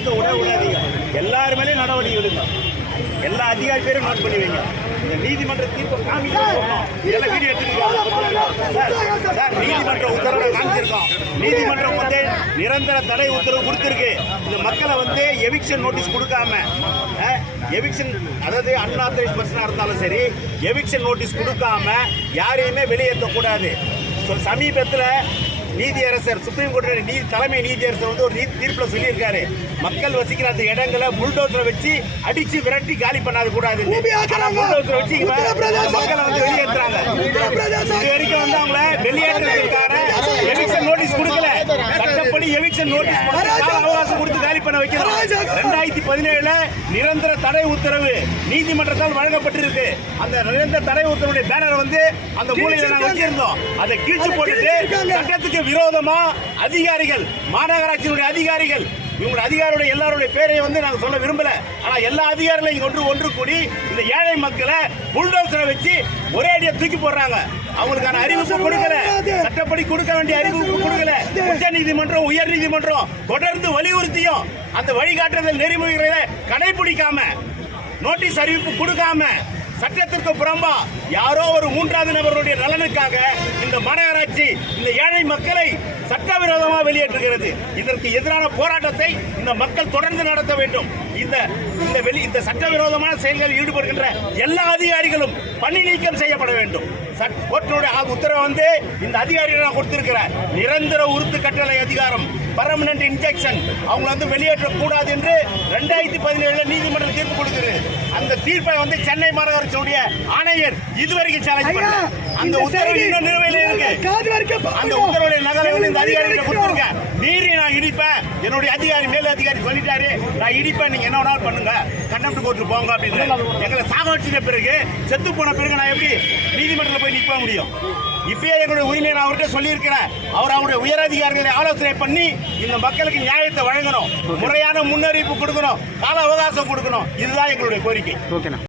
வச்சுக்க விடாதீங்க. எல்லாருமே நடவடிக்கை எடுங்க. எல்லா அதிகாரி பேரும் நோட் பண்ணி வைங்க. இந்த நீதிமன்ற தீர்ப்பை காமிக்கிறோம். இதெல்லாம் வீடியோ எடுத்துருக்கோம். நீதிமன்ற உத்தரவை காமிச்சிருக்கோம். நீதிமன்றம் வந்து நிரந்தர தடை உத்தரவு கொடுத்திருக்கு. இந்த மக்களை வந்து எவிக்ஷன் நோட்டீஸ் கொடுக்காம எவிக்ஷன், அதாவது அன்ஆத்தரைஸ்ட் பர்சனாக இருந்தாலும் சரி, எவிக்ஷன் நோட்டீஸ் கொடுக்காம யாரையுமே வெளியேற்றக்கூடாது. சமீபத்தில் நீதியரசர், சுப்ரீம் கோர்ட் தலைமை நீதியரசர் வந்து ஒரு நீதி தீர்ப்பில் சொல்லியிருக்காரு, மக்கள் வசிக்கிற அந்த இடங்களை புல்டோசரை வச்சு அடிச்சு விரட்டி காலி பண்ணாது கூடாது. புல்டோசரை வச்சு மக்களை வந்து வெளியேற்றுறாங்க. இது வரைக்கும் வந்து அவங்கள வெளியேற்றுறதுக்கான எவிக்ஷன் நோட்டீஸ் கொடுக்கல. சட்டப்படி எவிக்ஷன் நோட்டீஸ் கால அவகாசம் கொடுத்து காலி பண்ண வைக்கிறோம். 2017 நிரந்தர தடை உத்தரவு நீதிமன்றத்தால் வழங்கப்பட்டிருக்கு. அந்த நிரந்தர தடை உத்தரவுடைய பேனர் வந்து அந்த மூலையில நாங்கள் வச்சிருந்தோம். அதை கீழ்ச்சி போட்டுட்டு சட்டத்துக்கு விரோதமா அதிகாரிகள், மாநகராட்சியினுடைய அதிகாரிகள், இவங்களுடைய அதிகாரியுடைய எல்லாருடைய பேரையும் வந்து நாங்கள் சொல்ல விரும்பல. ஆனா எல்லா அதிகாரிகளும் ஒன்று கூடி இந்த ஏழை மக்களை புல்டோசரை வச்சு ஒரே அடியா தூக்கி போடுறாங்க. அவங்களுக்கான அறிவிப்பு கொடுக்கல, சட்டப்படி கொடுக்க வேண்டிய அறிவிப்பு கொடுக்கல. உச்ச நீதிமன்றம், உயர் நீதிமன்றம் தொடர்ந்து வலியுறுத்தியும் அந்த வழிகாட்டுதல் நெறிமுறைகளை கடைபிடிக்காம, நோட்டீஸ் அறிவிப்பு கொடுக்காம, சட்டத்திற்கு புறம்பா யாரோ ஒரு மூன்றாவது நபர்களுடைய நலனுக்காக இந்த மாநகராட்சி இந்த ஏழை மக்களை சட்டவிரோதமாக வெளியேற்றுகிறது. இதற்கு எதிரான போராட்டத்தை இந்த மக்கள் தொடர்ந்து நடத்த வேண்டும். இந்த சட்டவிரோதமான செயல்களில் ஈடுபடுகின்ற எல்லா அதிகாரிகளும் பணி நீக்கம் செய்யப்பட வேண்டும். கோர்ட்டினுடைய உத்தரவை வந்து இந்த அதிகாரிகள் கொடுத்திருக்கிறார். நிரந்தர உறுத்து கட்டளை அதிகாரம், பர்மனன்ட் இன்ஜெக்ஷன், அவங்க வந்து வெளியேற்றக்கூடாது என்று 2017 நீதிமன்றம் தீர்ப்பு கொடுக்கிறது. அந்த தீர்ப்பை வந்து சென்னை மாநகராட்சியுடைய ஆணையர் இதுவரைக்கும் சேலஞ்ச் பண்ணல. அந்த உத்தரவு இன்னும் நிலுவையில் இருக்கு. அந்த உத்தரவுடைய நகலை வந்து இந்த அதிகாரிகளை கொடுத்துருங்க. மீறி நான் இடிப்பேன், என்னுடைய அதிகாரி, மேல் அதிகாரி சொல்லிட்டாரு, நான் இடிப்பேன், நீங்க என்ன வேணாலும் பண்ணுங்க, கண்டெம்ட் கோர்ட்டுக்கு போங்க அப்படின்னு. எங்களை சாக வச்சின பிறகு, செத்து போன பிறகு நான் எப்படி நீதிமன்றத்தில் போய் நிற்க முடியும்? இப்பயே எங்களுடைய உரிமையை நான் அவர்கிட்ட சொல்லியிருக்கிறேன். அவர் அவருடைய உயர் அதிகாரிகளை ஆலோசனை பண்ணி இந்த மக்களுக்கு நியாயத்தை வழங்கணும், முறையான முன்னறிவிப்பு கொடுக்கணும், கால அவகாசம் கொடுக்கணும். இதுதான் எங்களுடைய கோரிக்கை.